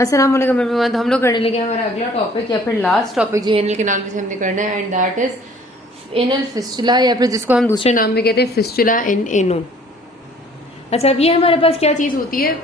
अस्सलाम वालेकुम एवरीवन। तो हम लोग करने लगे हमारा अगला टॉपिक या फिर लास्ट टॉपिक जो एनल के नाम पे हमने करना है, and that is anal fistula, या फिर जिसको हम दूसरे नाम में कहते हैं फिस्टुला इन एनो। अच्छा, अब ये हमारे पास क्या चीज होती है?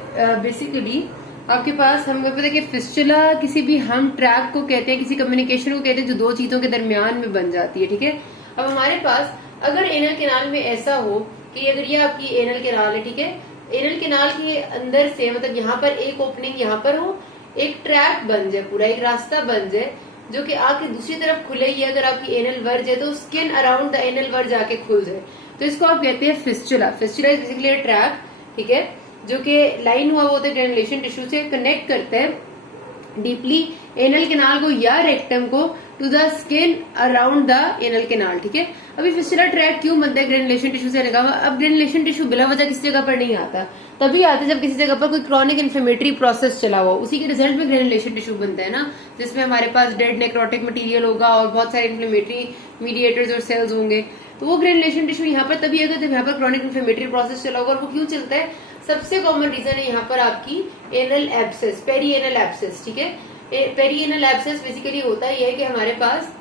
बेसिकली आपके पास हमें पता है कि फिस्टुला किसी भी हम ट्रैक को कहते हैं, किसी कम्युनिकेशन को कहते हैं जो दो चीजों के दरमियान में बन जाती है। ठीक है, अब हमारे पास अगर एनल केनाल में ऐसा हो कि अगर ये आपकी एनल केनाल है, ठीक है, एनल केनाल के अंदर से मतलब यहाँ पर एक ओपनिंग यहाँ पर हो, एक ट्रैक बन जाए, पूरा एक रास्ता बन जाए जो कि आके दूसरी तरफ खुले, ये अगर आपकी एनल वर्ज है तो skin around the anal verge आके खुल जाए, तो इसको आप कहते हैं fistula. Fistula is basically track, ठीक है, जो कि लाइन हुआ होता है ग्रेनुलेशन टिश्यू से, कनेक्ट करता है डीपली एनल केनाल को या रेक्टम को to the skin around the anal canal. ठीक है, अभी फिस्टुला ट्रैक क्यों बनता है? ग्रेनुलेशन टिश्यू से लगा हुआ। अब ग्रेनुलेशन टिश्यू बिला वजह किसी जगह पर नहीं आता, तभी आता है जब किसी जगह पर कोई क्रॉनिक इन्फ्लेमेटरी प्रोसेस चला हुआ, उसी के रिजल्ट में ग्रेनुलेशन टिश्यू बनता है ना, जिसमें हमारे पास डेड नेक्रोटिक मटेरियल होगा और बहुत सारे इन्फ्लेमेटरी मीडिएटर्स और सेल्स होंगे। तो वो ग्रेनुलेशन टिश्यू यहाँ पर तभी अगर जब यहाँ पर क्रॉनिक इन्फ्लेमेटरी प्रोसेस चला होगा। और वो क्यों चलता है? सबसे कॉमन रीजन है यहाँ पर आपकी anal abscess, perianal abscess. ठीक है, पेरी एनल एब्सेस बेसिकली होता है कि हमारे पास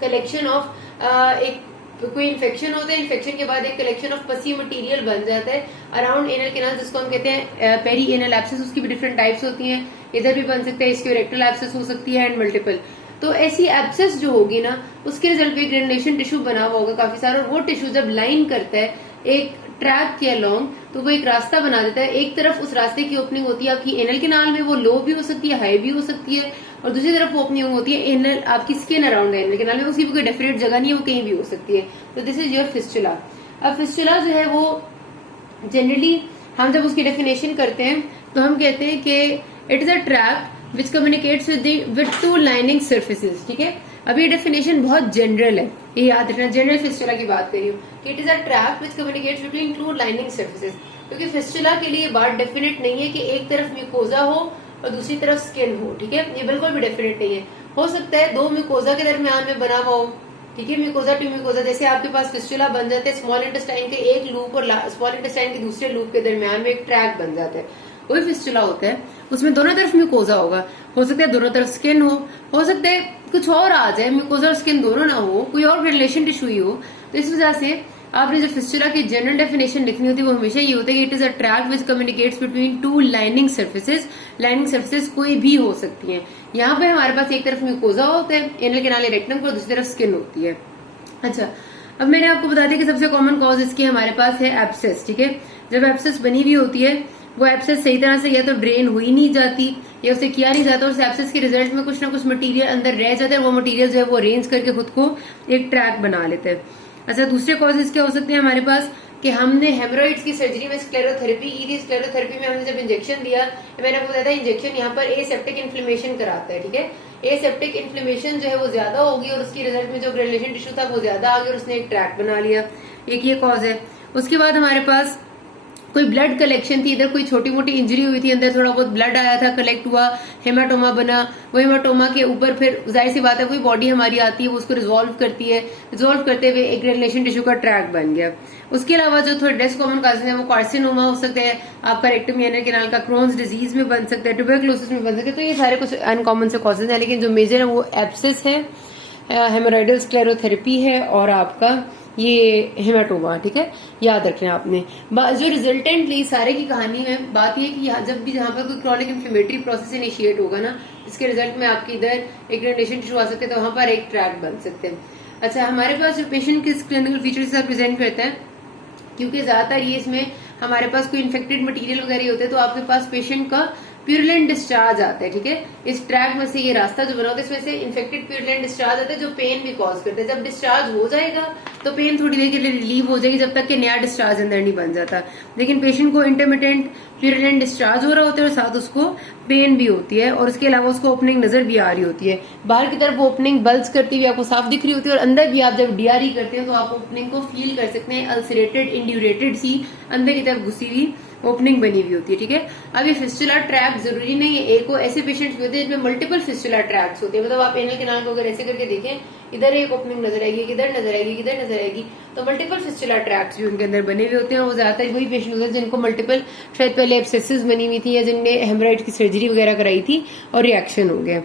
कलेक्शन ऑफ एक कोई इन्फेक्शन होता है, इन्फेक्शन के बाद एक कलेक्शन ऑफ पसी मटेरियल बन जाता है अराउंड एनल केनाल, जिसको हम कहते हैं पेरी एनल एब्सेस। उसकी भी डिफरेंट टाइप्स होती हैं, इधर भी बन सकते हैं, इसकी रेक्टल एब्सेस हो सकती है एंड मल्टीपल। तो ऐसी एब्सेस जो होगी ना, उसके रिजल्ट पे ग्रेनुलेशन टिश्यू बना हुआ होगा काफी सारा, और वो टिश्यू जब लाइन करता है एक ट्रैक के अलोंग, तो वो एक रास्ता बना देता है। एक तरफ उस रास्ते की ओपनिंग होती है आपकी एनल केनाल में, वो लो भी हो सकती है, हाई भी हो सकती है, और दूसरी तरफ ओपनिंग होती है एनल आपकी स्किन अराउंड एनल केनाल में, उसकी भी कोई डेफिनेट जगह नहीं है, वो कहीं भी हो सकती है। तो दिस इज योर फिस्टुला। अब फिस्टुला जो है वो जनरली हम जब उसकी डेफिनेशन करते हैं तो हम कहते हैं कि it is a track which communicates with two lining surfaces. ठीक है, अब ये डेफिनेशन बहुत जनरल है, ये याद रखना, जनरल फिस्टुला की बात कर रही हूँ कि it is a track which communicates between two lining surfaces, क्योंकि फिस्टुला के लिए बात डेफिनेट नहीं है कि एक तरफ म्यूकोजा हो और दूसरी तरफ स्किन हो। ठीक है, ये बिल्कुल भी डेफिनेट नहीं है। हो सकता है दो म्यूकोजा के दरमियान में बना हुआ हो, ठीक है, म्यूकोजा टू म्यूकोजा, जैसे आपके पास फिस्टुला बन जाते हैं स्मॉल इंटेस्टाइन के एक लूप और स्मॉल इंटेस्टाइन के दूसरे लूप के दरमियान में एक ट्रैक बन जाता है, कोई फिस्टुला होता है, उसमें दोनों तरफ म्यूकोजा होगा। हो सकता है दोनों तरफ स्किन हो सकता है कुछ और आ जाए, म्यूकोजा और स्किन दोनों ना हो, कोई और ग्रेनुलेशन टिश्यू ही हो। तो इस वजह से आपने जो फिस्टुला की जनरल डेफिनेशन लिखनी होती है वो हमेशा ये होता है कि it is a track which communicates between two lining surfaces. Lining surfaces कोई भी हो सकती है। यहाँ पे हमारे पास एक तरफ म्यूकोजा होता है एनल केनाल रेक्टम को, दूसरी तरफ स्किन होती है। अच्छा, अब मैंने आपको बता दिया कि सबसे कॉमन कॉज इसकी हमारे पास है एब्सेस। ठीक है, जब एब्सेस बनी हुई होती है, वो एब्सेस सही तरह से या तो ड्रेन हुई नहीं जाती या उसे किया नहीं जाता, और उस एब्सेस के रिजल्ट में कुछ ना कुछ मटेरियल अंदर रह जाता है, वो मटेरियल जो है वो अरेंज करके खुद को एक ट्रैक बना लेते हैं। अच्छा, दूसरे कॉजेज क्या हो सकते हैं हमारे पास कि हमने हेमोरॉइड्स की सर्जरी में स्क्लेरोथेरेपी की थी। स्क्लेरोथेरेपी में हमने जब इंजेक्शन दिया, मैंने आपको बताया था इंजेक्शन यहाँ पर एसेप्टिक इन्फ्लेमेशन कराता है। ठीक है, एसेप्टिक इन्फ्लेमेशन जो है वो ज्यादा होगी और उसके रिजल्ट में जो ग्रेनुलेशन टिश्यू था वो ज्यादा आ गया और उसने एक ट्रैक बना लिया, एक ये कॉज है। उसके बाद हमारे पास कोई ब्लड कलेक्शन थी, इधर कोई छोटी मोटी इंजरी हुई थी, अंदर थोड़ा बहुत ब्लड आया था, कलेक्ट हुआ, हेमाटोमा बना, वो हेमाटोमा के ऊपर फिर जाहिर सी बात है वही बॉडी हमारी आती है, वो उसको रिजोल्व करती है, रिजोल्व करते हुए एक ग्रेनुलेशन टिश्यू का ट्रैक बन गया। उसके अलावा जो थोड़े लेस कॉमन काजेज है वो कार्सिनोमा हो सकते हैं, आपका रेक्टम या एनल केनाल का क्रोन्स डिजीज में बन सकता है, ट्यूबरकुलोसिस में बन सकता है। तो ये सारे कुछ अनकॉमन से कॉजेज हैं, लेकिन जो मेजर है वो एब्सेस है, हेमोरॉइडल स्क्लेरोथेरेपी है और आपका ये हेमाटोमा। ठीक है, याद रखना आपने। जो रिजल्टेंटली सारे की कहानी में बात यह कि जब भी जहां पर कोई क्रॉनिक इन्फ्लेमेटरी प्रोसेस इनिशिएट होगा ना, इसके रिजल्ट में आपकी इधर एक ग्रेनुलेशन टिश्यू आ सकते हैं, तो वहां पर एक ट्रैक बन सकते हैं। अच्छा, हमारे पास जो पेशेंट किस क्लिनिकल फीचर्स प्रेजेंट करते हैं, क्योंकि ज्यादातर ये इसमें हमारे पास कोई इन्फेक्टेड मटेरियल वगैरह होते हैं, तो आपके पास पेशेंट का प्यूरलेंट डिस्चार्ज आता है। ठीक है, इस ट्रैक में से ये रास्ता जो बना होता है इसमें से इन्फेक्टेड प्यूरलेंट डिस्चार्ज आता है जो पेन भी कॉज करता है। जब डिस्चार्ज हो जाएगा तो पेन थोड़ी देर के लिए रिलीव हो जाएगी, जब तक कि नया डिस्चार्ज अंदर नहीं बन जाता। लेकिन पेशेंट को इंटरमिटेंट प्यूरलेंट डिस्चार्ज हो रहा होता है और साथ उसको पेन भी होती है, और उसके अलावा उसको ओपनिंग नजर भी आ रही होती है। बाहर की तरफ वो ओपनिंग बल्ज करती हुई आपको साफ दिख रही होती है, और अंदर भी आप जब डीआरई करते हैं तो आप ओपनिंग को फील कर सकते हैं, अल्सरेटेड इंड्यूरेटेड सी अंदर की तरफ घुसी हुई ओपनिंग बनी हुई होती है, ठीक है। अब ये फिस्टुला ट्रैक जरूरी नहीं है एक को, ऐसे पेशेंट्स भी होते हैं जिनमें मल्टीपल फिस्टुला ट्रैक्स होते हैं। मतलब आप एनल कैनाल को अगर ऐसे करके देखें, इधर एक ओपनिंग नजर आएगी, इधर नजर आएगी, इधर नजर आएगी, तो मल्टीपल फिस्टुला ट्रैक्स भी उनके अंदर बने हुए होते हैं। वो ज्यादातर वही पेशेंट होते हैं जिनको मल्टीपल शायद पहले एब्सेसिस बनी हुई थी या जिनने हेमराइड की सर्जरी वगैरह कराई थी और रिएक्शन हो गया।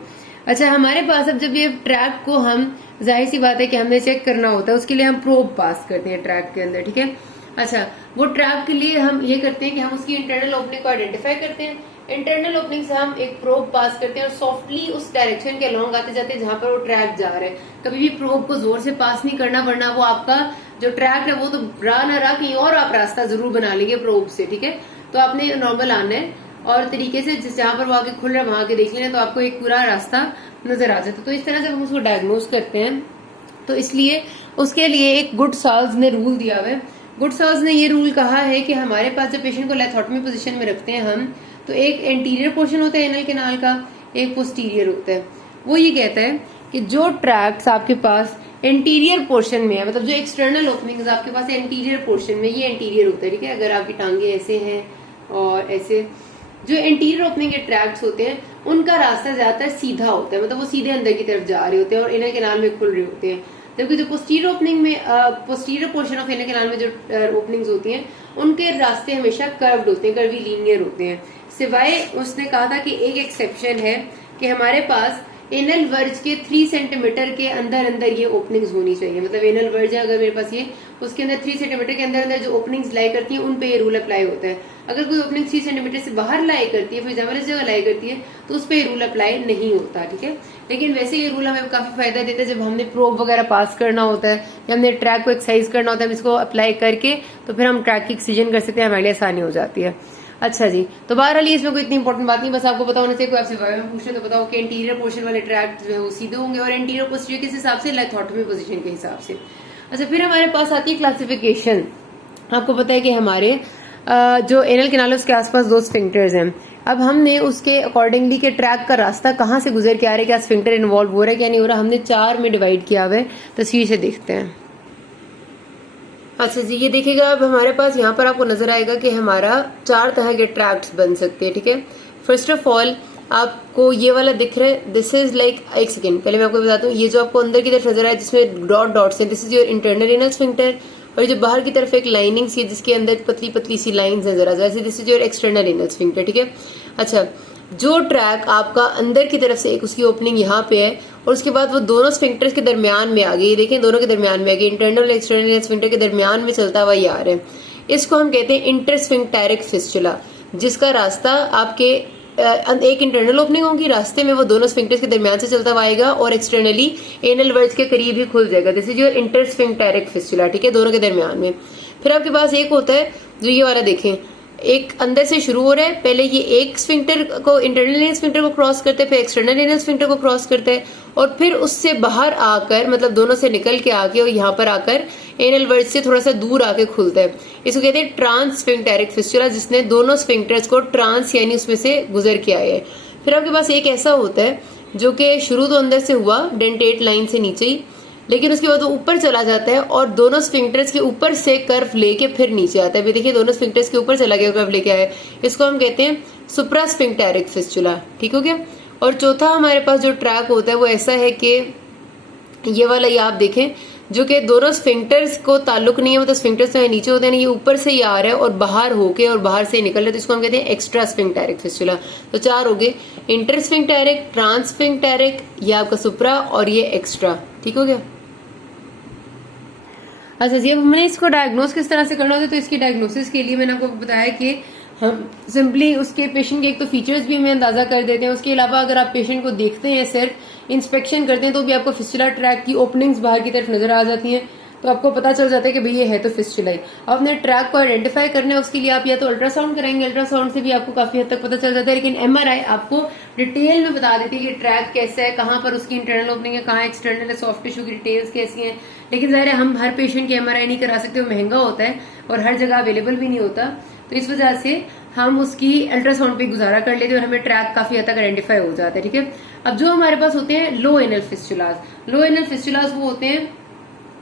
अच्छा, हमारे पास अब जब ये ट्रैक को हम, जाहिर सी बात है कि हमने चेक करना होता है, उसके लिए हम प्रोब पास करते हैं ट्रैक के अंदर, ठीक है। अच्छा, वो ट्रैक के लिए हम ये करते हैं कि हम उसकी इंटरनल ओपनिंग को आइडेंटिफाई करते हैं। इंटरनल ओपनिंग से हम एक प्रोब पास करते हैं और सॉफ्टली उस डायरेक्शन के अलोंग आते जाते जहां पर वो ट्रैक जा रहा है। कभी भी प्रोब को जोर से पास नहीं करना, वरना वो आपका जो ट्रैक है वो तो रहा ना रहा, कहीं और आप रास्ता जरूर बना लेंगे प्रोब से, ठीक है। तो आपने नॉर्मल आना है और तरीके से जहां पर वो आगे खुल रहा है वहां के देख लेना, तो आपको एक पूरा रास्ता नजर आ जाता है। तो इस तरह से हम उसको डायग्नोज करते हैं। तो इसलिए उसके लिए एक गुडसाल्स ने रूल दिया हुआ है। गुडसाल्स ने ये रूल कहा है कि हमारे पास जब पेशेंट को लेथोटमी पोजीशन में रखते हैं हम, तो एक एंटीरियर पोर्शन होता है एनल कैनाल का, एक पोस्टीरियर होता है। वो ये कहता है कि जो ट्रैक्ट्स आपके पास एंटीरियर पोर्शन में है, मतलब जो एक्सटर्नल ओपनिंग आपके पास एंटीरियर पोर्शन में, ये एंटीरियर होता है, ठीक है। अगर आपकी टांगे ऐसे हैं और ऐसे, जो एंटीरियर ओपनिंग के ट्रैक्ट्स होते हैं उनका रास्ता ज्यादातर सीधा होता है, मतलब वो सीधे अंदर की तरफ जा रहे होते हैं और एनल कैनाल में खुल रहे होते हैं। जबकि जो पोस्टीरियर ओपनिंग में, posterior portion of anal canal में जो ओपनिंग्स होती हैं उनके रास्ते हमेशा कर्व्ड होते हैं, कर्वी लीनियर होते हैं। सिवाय उसने कहा था कि एक एक्सेप्शन है कि हमारे पास एनल वर्ज के 3 सेंटीमीटर के अंदर अंदर ये ओपनिंग्स होनी चाहिए। मतलब एनल वर्ज है अगर मेरे पास ये, उसके अंदर 3 सेंटीमीटर के अंदर अंदर जो ओपनिंग्स लाई करती हैं उन पे ये रूल अप्लाई होता है। अगर कोई ओपनिंग 3 सेंटीमीटर से बाहर लाई करती है, फॉर एग्जाम्पल इस जगह लाई करती है, तो उस पर ये रूल अप्लाई नहीं होता, ठीक है। लेकिन वैसे ये रूल हमें काफी फायदा देता है जब हमने प्रोब वगैरह पास करना होता है या हमने ट्रैक को एक्सरसाइज करना होता है, इसको अप्लाई करके तो फिर हम ट्रैक की एक्सीजन कर सकते हैं, हमारे लिए आसानी हो जाती है। अच्छा जी, तो बहरहाल इसमें कोई इतनी इंपॉर्टेंट बात नहीं, बस आपको पता होना चाहिए। कोई आपसे वाइवा में पूछे तो बताओ कि इंटीरियर पोर्शन वाले ट्रैक जो है वो सीधे होंगे और इंटीरियर पोस्टीरियर किस हिसाब से, लेथोटमी पोजीशन के हिसाब से। अच्छा, फिर हमारे पास आती है क्लासिफिकेशन। आपको पता है कि हमारे जो एनल कैनाल है उसके आसपास 2 स्फिंक्टर्स हैं। अब हमने उसके अकॉर्डिंगली के ट्रैक का रास्ता कहाँ से गुजर के आ रहा है, क्या स्फिंक्टर इन्वॉल्व हो रहा है क्या नहीं हो रहा, हमने 4 में डिवाइड किया हुआ है। तस्वीर से देखते हैं। अच्छा जी, ये देखिएगा, अब हमारे पास यहाँ पर आपको नजर आएगा कि हमारा 4 तरह के ट्रैक्ट्स बन सकते हैं, ठीक है। फर्स्ट ऑफ ऑल आपको ये वाला दिख रहा है, दिस इज लाइक, एक सेकेंड पहले मैं आपको बताता हूँ, ये जो आपको अंदर की तरफ नजर आया जिसमें डॉट डॉट्स हैं, this is your internal anal sphincter. और जो बाहर की तरफ एक लाइनिंग सी है जिसके अंदर पतली पतली सी लाइंस नजर आ जाए, this is your external anal sphincter, ठीक है। अच्छा, जो ट्रैक आपका अंदर की तरफ से एक उसकी ओपनिंग यहाँ पे है और उसके बाद वो दोनों स्फिंक्टर्स के दरमियान में आ गई, देखें दोनों के दरमियान में आ गई, इंटरनल और एक्सटर्नल स्फिंक्टर के दरमियान में चलता हुआ ये आ रहा है। इसको हम कहते हैं इंटरस्फिंक्टेरिक फिस्टुला, जिसका रास्ता आपके एक इंटरनल ओपनिंग होगी, रास्ते में वो दोनों स्फिंक्टर्स के दरमियान से चलता हुआ आएगा और एक्सटर्नली एनल वर्ज के करीब ही खुल जाएगा। दिस इज योर इंटरस्फिंक्टेरिक फिस्टुला, ठीक है, दोनों के दरमियान में। फिर आपके पास एक होता है जो ये वाला, देखें एक अंदर से शुरू हो रहा है, पहले ये एक स्फिंक्टर को, इंटरनल एनल स्फिंक्टर को क्रॉस करते हैं, फिर एक्सटर्नल एनल स्फिंक्टर को क्रॉस करते हैं और फिर उससे बाहर आकर, मतलब दोनों से निकल के आके और यहाँ पर आकर एनल वर्ज से थोड़ा सा दूर आके खुलता है। इसको कहते हैं ट्रांसस्फिंक्टेरिक फिस्टुला, जिसने दोनों स्फिंक्टर्स को ट्रांस यानी उसमें से गुजर के आए है। फिर आपके पास एक ऐसा होता है जो कि शुरू तो अंदर से हुआ डेंटेट लाइन से नीचे ही, लेकिन उसके बाद वो ऊपर चला जाता है और दोनों स्फिंक्टर्स के ऊपर से कर्व लेके फिर नीचे आता है। अभी देखिए दोनों स्फिंक्टर्स के ऊपर चला गया, कर्व लेके आया, इसको हम कहते हैं सुप्रास्फिंक्टेरिक फिस्टुला, ठीक हो गया। और चौथा हमारे पास जो ट्रैक होता है वो ऐसा है कि ये वाला, ये आप देखें, जो कि दोनों स्फिंक्टर्स को ताल्लुक नहीं है, मतलब स्फिंक्टर्स तो नीचे होते हैं, ये ऊपर से ही आ रहा है और बाहर होके और बाहर से निकल रहा है, तो इसको हम कहते हैं एक्स्ट्रा स्फिंक्टेरिक फिस्टुला। तो 4 हो गए, इंटरस्फिंक्टेरिक, ट्रांसस्फिंक्टेरिक, ये आपका सुप्रा और ये एक्स्ट्रा, ठीक हो गया। अच्छा जी, अब हमने इसको डायग्नोस किस तरह से करना होता है, तो इसकी डायग्नोसिस के लिए मैंने आपको बताया कि हम सिंपली उसके पेशेंट के एक तो फीचर्स भी हमें अंदाजा कर देते हैं, उसके अलावा अगर आप पेशेंट को देखते हैं, सिर्फ इंस्पेक्शन करते हैं, तो भी आपको फिस्टुला ट्रैक की ओपनिंग्स बाहर की तरफ नजर आ जाती हैं, तो आपको पता चल जाता है कि भाई ये है तो फिस्टुला ही। अब अपने ट्रैक को आइडेंटिफाई करना है, उसके लिए आप या तो अल्ट्रासाउंड कराएंगे, अल्ट्रासाउंड से भी आपको काफी हद तक पता चल जाता है, लेकिन एमआरआई आपको डिटेल में बता देती है कि ट्रैक कैसा है, कहाँ पर उसकी इंटरनल ओपनिंग है, कहाँ एक्सटर्नल है, सॉफ्ट टिश्यू की डिटेल्स कैसी हैं। लेकिन जाहिर है हम हर पेशेंट की एमआरआई नहीं करा सकते, वो महंगा होता है और हर जगह अवेलेबल भी नहीं होता, तो इस वजह से हम उसकी अल्ट्रासाउंड पे गुजारा कर लेते हैं और हमें ट्रैक काफी हद तक आइडेंटिफाई हो जाता है, ठीक है। अब जो हमारे पास होते हैं लो एनल फिस्टुलास, लो एनल फिस्टुलास वो होते हैं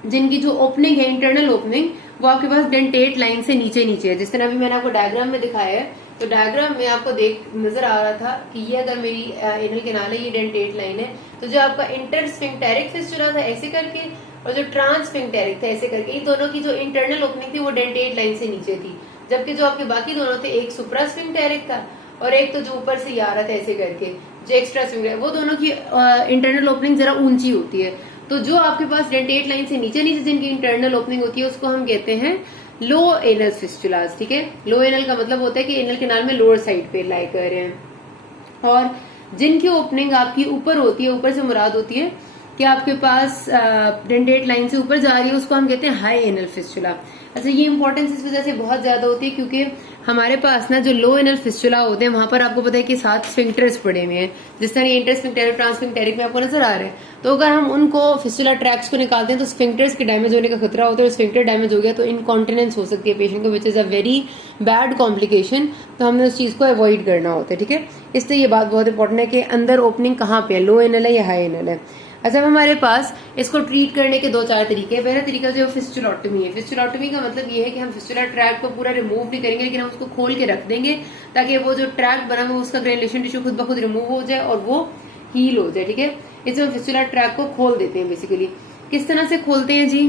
जिनकी जो ओपनिंग है, इंटरनल ओपनिंग, वो आपके पास डेंटेट लाइन से नीचे नीचे है। जिस तरह अभी मैंने आपको डायग्राम में दिखाया है, तो डायग्राम में आपको नजर आ रहा था कि ये अगर मेरी एनल कैनाल है, ये डेंटेट लाइन है, तो जो आपका इंटरस्फिंक्टेरिक फिस्टुला था ऐसे करके, और जो ट्रांसफिंक्टेरिक था ऐसे करके, इन दोनों की जो इंटरनल ओपनिंग थी वो डेंटेट लाइन से नीचे थी। जबकि जो आपके बाकी दोनों थे, एक सुप्रास्फिंक्टेरिक था और एक तो जो ऊपर से आ रहा था ऐसे करके जो एक्स्ट्रा स्फिंक्टेरिक, वो दोनों की इंटरनल ओपनिंग जरा ऊंची होती है। तो जो आपके पास डेंटेट लाइन से नीचे नीचे जिनकी इंटरनल ओपनिंग होती है उसको हम कहते हैं लो एनल फिस्टुलास। ठीक है, लो एनल का मतलब होता है कि एनल कैनाल में लोअर साइड पे लाई कर रहे हैं। और जिनकी ओपनिंग आपकी ऊपर होती है, ऊपर से मुराद होती है कि आपके पास डेंटेट लाइन से ऊपर जा रही है, उसको हम कहते हैं हाई एनल फिस्टुला। अच्छा, ये इंपॉर्टेंस इस वजह से बहुत ज्यादा होती है क्योंकि हमारे पास ना जो लो एनल फिस्टुला होते हैं वहां पर आपको पता है कि 7 स्फिंक्टर्स पड़े हुए हैं, जिस तरह इंटरस्फिंक्टेरिक ट्रांसफिंक्टेरिक में आपको नजर आ रहे हैं। तो अगर हम उनको फिस्टुला ट्रैक्स को निकालते हैं तो स्फिंक्टर्स के डैमेज होने का खतरा होता है, और स्फिंक्टर डैमेज हो गया तो इनकॉन्टिनेंस हो सकती है पेशेंट को, which is a very bad complication. तो हमने उस चीज को अवॉइड करना होता है। ठीक है, इसलिए ये बात बहुत इंपॉर्टेंट है कि अंदर ओपनिंग कहाँ पे है, लो एनल है या हाई एनल है। अच्छा, अब हमारे पास इसको ट्रीट करने के 2-4 तरीके हैं। पहला तरीका जो फिस्टुलोटमी है। फिस्टुलोटमी का मतलब ये है कि हम फिस्टुला ट्रैक को पूरा रिमूव नहीं करेंगे, लेकिन हम उसको खोल के रख देंगे ताकि वो जो ट्रैक बना हुआ उसका ग्रेनुलेशन टिश्यू खुद ब खुद रिमूव हो जाए और वो हील हो जाए। ठीक है, इससे हम फिस्टुला ट्रैक को खोल देते हैं। बेसिकली किस तरह से खोलते हैं जी,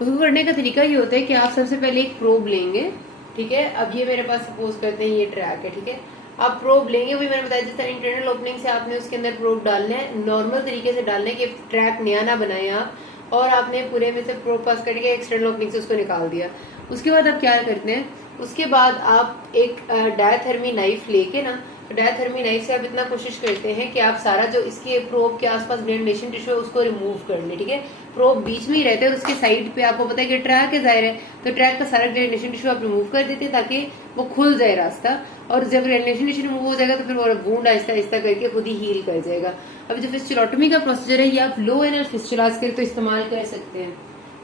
उसको करने का तरीका ये होता है कि आप सबसे पहले एक प्रोब लेंगे। ठीक है, अब ये मेरे पास सपोज करते हैं ये ट्रैक है। ठीक है, आप प्रोब लेंगे, वही मैंने बताया जिस तरह इंटरनल ओपनिंग से आपने उसके अंदर प्रोब डालना है, नॉर्मल तरीके से डालना है कि ट्रैक नया ना बनाए आप, और आपने पूरे में से प्रोब पास करके एक्सटर्नल ओपनिंग से उसको निकाल दिया। उसके बाद आप क्या करते हैं, उसके बाद आप एक डायथर्मी नाइफ लेके ना, डायथर्मी नाइफ से आप इतना कोशिश करते हैं कि आप सारा जो इसके प्रोब के आसपास ग्रेनुलेशन टिश्यू है उसको रिमूव कर ले। ठीक है, प्रोब बीच में ही रहते हैं, उसके साइड पे आपको पता है कि ट्रैक है जाहिर है, तो ट्रैक का सारा ग्रेनुलेशन टिश्यू आप रिमूव कर देते हैं ताकि वो खुल जाए रास्ता, और जब ग्रेनुलेशन टिश्यू रिमूव हो जाएगा तो फिर वो वुंड आहिस्ता आहिस्ता करके खुद ही हील कर जाएगा। अब जो फिस्टुलोटमी का प्रोसीजर है ये आप लो एनल फिस्टुलास के लिए तो इस्तेमाल कर सकते हैं,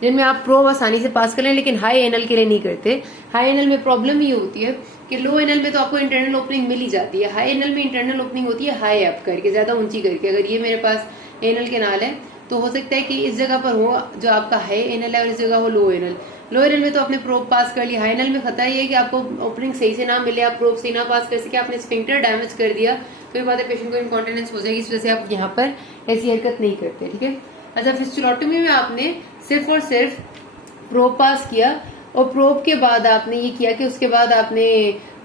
जिनमें आप प्रोब आसानी से पास कर लें, लेकिन हाई एनल के लिए नहीं करते। हाई एनल में प्रॉब्लम ये होती है कि लो एनल में तो आपको इंटरनल ओपनिंग मिल ही जाती है, हाई एनल में इंटरनल ओपनिंग होती है हाई अप करके, ज्यादा ऊंची करके। अगर ये मेरे पास एनल कैनाल है तो हो सकता है कि इस जगह पर हो जो आपका हाई एनल है और इस जगह हो लो एनल। लो एनल में तो आपने प्रोब पास कर लिया, हाई एनल में खतरा ये है कि आपको ओपनिंग सही से ना मिले, आप प्रोब सही ना पास कर सके, आपने स्फिंक्टर डैमेज कर दिया, फिर बाद में पेशेंट को इनकॉन्टिनेंस हो जाएगी। इस वजह से आप यहाँ पर ऐसी हरकत नहीं करते। ठीक है, अच्छा, फिस्टुलोटमी में आपने सिर्फ और सिर्फ प्रोब पास किया, और प्रोब के बाद आपने ये किया कि उसके बाद आपने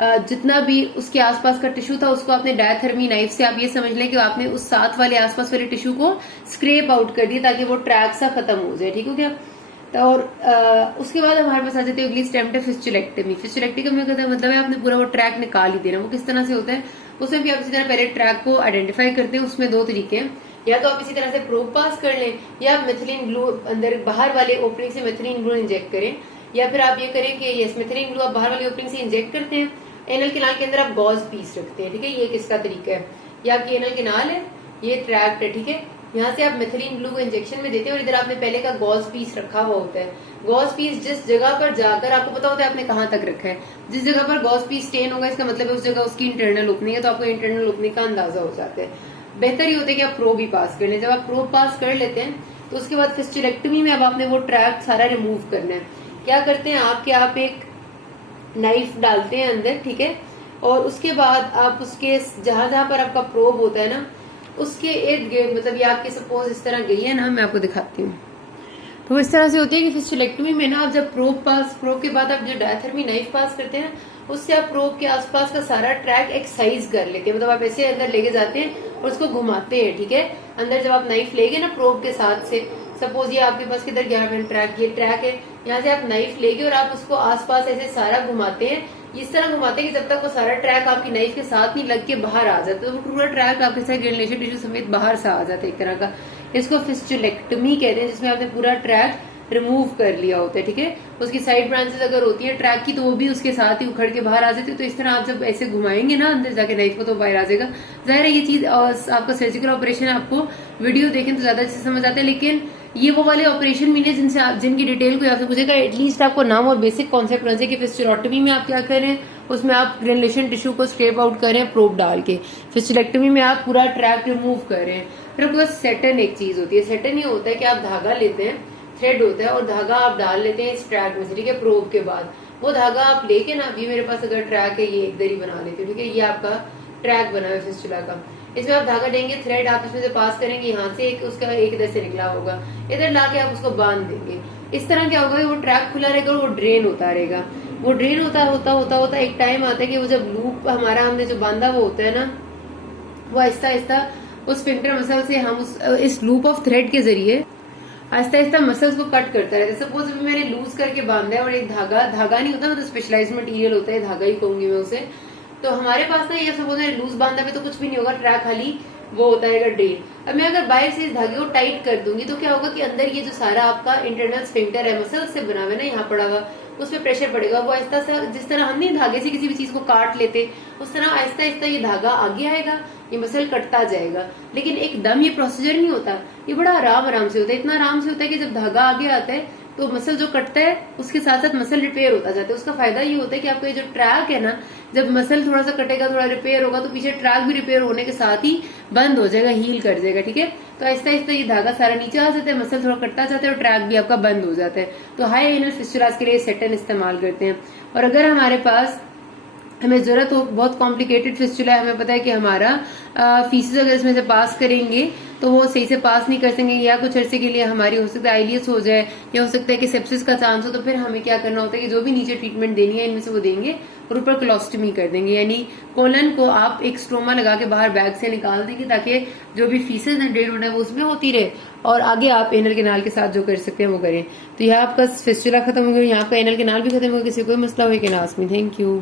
जितना भी उसके आसपास का टिश्यू था उसको आपने डायथर्मी नाइफ से, आप ये समझ लें कि आपने उस साथ वाले आसपास वाले टिश्यू को स्क्रेप आउट कर दिया ताकि वो ट्रैक सा खत्म हो जाए। ठीक हो गया, तो और उसके बाद हमारे पास आ जाती है अगली स्टेप है फिस्टुलेक्टमी। फिस्टुलेक्टमी का मतलब है आपने पूरा वो ट्रैक निकाल ही देना। वो किस तरह से होता है, उसमें भी आप इसी तरह पहले ट्रैक को आइडेंटिफाई करते हैं। उसमें 2 तरीके हैं, या तो आप इसी तरह से प्रोब पास कर लें, या आप मेथिलीन ग्लू अंदर बाहर वाले ओपनिंग से मेथिलीन ग्लू इंजेक्ट करें, या फिर आप ये करें कि ये मेथिलीन ग्लू आप बाहर वाली ओपनिंग से इंजेक्ट करते हैं, एनल कैनाल के अंदर आप गॉज पीस रखते हैं। ठीक है, ये किसका तरीका है, या आपकी एनल कैनाल है, ये ट्रैक्ट है। ठीक है, यहाँ से आप मेथिलीन ग्लू को इंजेक्शन में देते हैं, और इधर आपने पहले का गॉज पीस रखा हुआ होता है। गॉज पीस जिस जगह पर जाकर आपको पता होता है आपने कहाँ तक रखा है, जिस जगह पर गॉज पीस स्टेन होगा इसका मतलब है उस जगह उसकी इंटरनल ओपनिंग है, तो आपको इंटरनल ओपनिंग का अंदाजा हो जाता है। बेहतर ये होता है कि आप प्रोब भी पास कर लें। जब आप प्रोब पास कर लेते हैं तो उसके बाद फिस्टुलेक्टमी में अब आपने वो ट्रैक सारा रिमूव करना है। क्या करते हैं आप कि आप एक नाइफ डालते हैं अंदर, ठीक है, और उसके बाद आप उसके जहां जहां पर आपका प्रोब होता है ना उसके इर्द गिर्द, मतलब ये आपके सपोज इस तरह गई है ना, मैं आपको दिखाती हूँ। तो इस तरह से होती है कि फिस्टुलेक्टमी में ना आप जब प्रोब के बाद आप जो डायथर्मी नाइफ पास करते हैं उससे आप प्रोब के आसपास का सारा ट्रैक एक्सरसाइज कर लेते हैं, मतलब आप ऐसे अंदर लेके जाते हैं और उसको घुमाते हैं। ठीक है, अंदर जब आप नाइफ लेगे ना प्रोब के साथ से, सपोज ये आपके पास किधर गया ट्रैक, ये ट्रैक है, यहाँ से आप नाइफ लेके और आप उसको आसपास ऐसे सारा घुमाते हैं, इस तरह घुमाते हैं कि जब तक वो सारा ट्रैक आपकी नाइफ के साथ नहीं लग के बाहर आ जाता, तो वो पूरा ट्रैक आपके साथ ग्रेनुलेशन टिश्यू समेत बाहर से आ जाता है एक तरह का। इसको फिस्टुलेक्टमी कहते हैं, जिसमें आपने पूरा ट्रैक रिमूव कर लिया होता है। ठीक है, उसकी साइड ब्रांचेस अगर होती है ट्रैक की तो वो भी उसके साथ ही उखड़ के बाहर आ जाती है। तो इस तरह आप जब ऐसे घुमाएंगे ना अंदर जाके नाइफ को तो बाहर आ जाएगा। जाहिर है ये चीज आपका सर्जिकल ऑपरेशन आपको वीडियो देखें तो ज्यादा अच्छे से समझ आते हैं, लेकिन ये वो वाले ऑपरेशन भी नहीं जिनकी डिटेल को आपसे पूछेगा, एटलीस्ट आपको नाम और बेसिक कॉन्सेप्ट होना चाहिए कि फिस्टुलोटमी में आप क्या कर रहे हैं, उसमें आप ग्रेनुलेशन टिश्यू को स्क्रेप आउट कर रहे हैं प्रोब डाल के, फिस्टुलेक्टमी में आप पूरा ट्रैक रिमूव कर रहे हैं। फिर आपके पास सेटन एक चीज होती है। सेटन ये होता है कि आप धागा लेते हैं, थ्रेड होता है और धागा आप डाल लेते हैं इस ट्रैक में से, ठीक है, प्रोब के बाद वो धागा आप लेके ना, अभी मेरे पास अगर ट्रैक है ये इधर ही बना लेते हो, ठीक है, ये आपका ट्रैक बना है फिस्टुला का। इसमें आप धागा देंगे, थ्रेड आप इसमें से पास करेंगे, यहाँ से एक उसका एक इधर से निकला होगा, इधर लाके आप उसको बांध देंगे। इस तरह क्या होगा, वो ट्रैक खुला रहेगा और वो ड्रेन होता रहेगा। वो ड्रेन होता होता होता होता एक टाइम आता है कि वो जब लूप हमारा हमने जो बांधा वो होता है ना, वो आहिस्ता आहिस्ता उस स्फिंक्टर मसल से हम इस लूप ऑफ थ्रेड के जरिए आहिस्ता आहिस्ता मसल्स को कट करता रहता है। सपोज अभी मैंने लूज करके बांधा है और एक धागा नहीं होता, मतलब स्पेशलाइज्ड मटेरियल होता है, धागा ही कहूंगी मैं उसे। तो हमारे पास ना ये सपोज लूज बांधा पे तो कुछ भी नहीं होगा, ट्रैक खाली वो होता है ड्रेन। अब मैं अगर बाहर से इस धागे को टाइट कर दूंगी तो क्या होगा कि अंदर ये जो सारा आपका इंटरनल स्फिंक्टर है मसल से बना हुआ है ना, यहाँ पड़ा हुआ, उस पर प्रेशर पड़ेगा। वो आहिस्ता सा, जिस तरह हम नहीं धागे से किसी भी चीज को काट लेते, उस तरह आहिस्ता आहिस्ता ये धागा आगे आएगा, ये मसल कटता जाएगा। लेकिन एकदम ये प्रोसीजर नहीं होता, ये बड़ा आराम आराम से होता है। इतना आराम से होता है कि जब धागा आगे आता है तो मसल जो कटता है उसके साथ साथ मसल रिपेयर होता जाता है। उसका फायदा ये होता है कि आपका ये जो ट्रैक है ना, जब मसल थोड़ा सा कटेगा, थोड़ा रिपेयर होगा, तो पीछे ट्रैक भी रिपेयर होने के साथ ही बंद हो जाएगा, हील कर जाएगा, ठीक है। तो आहिस्ता आहिस्ता ये धागा सारा नीचे आ जाता है, मसल थोड़ा कटता जाता है और ट्रैक भी आपका बंद हो जाता है। तो हाई एनल फिस्टुलास के लिए सेटन इस्तेमाल करते हैं। और अगर हमारे पास हमें जरूरत हो, बहुत कॉम्प्लिकेटेड फिस्टुला है, हमें पता है कि हमारा फीसेस अगर इसमें से पास करेंगे तो वो सही से पास नहीं कर सकेंगे, या कुछ अरसे के लिए हमारी हो सकता है आइलियस हो जाए, या हो सकता है कि सेप्सिस का चांस हो, तो फिर हमें क्या करना होता है कि जो भी नीचे ट्रीटमेंट देनी है इनमें से वो देंगे और ऊपर कोलोस्टमी कर देंगे, यानी कोलन को आप एक स्ट्रोमा लगा के बाहर बैग से निकाल देंगे ताकि जो भी फीसेस है ड्रेन होना है वो उसमें होती रहे, और आगे आप एनल केनाल के साथ जो कर सकते हैं वो करें। तो यहाँ आपका फिस्टुला खत्म हो गया, यहाँ का एनल केनाल भी खत्म हो गया। किसी कोई मसला हो can ask me. Thank you.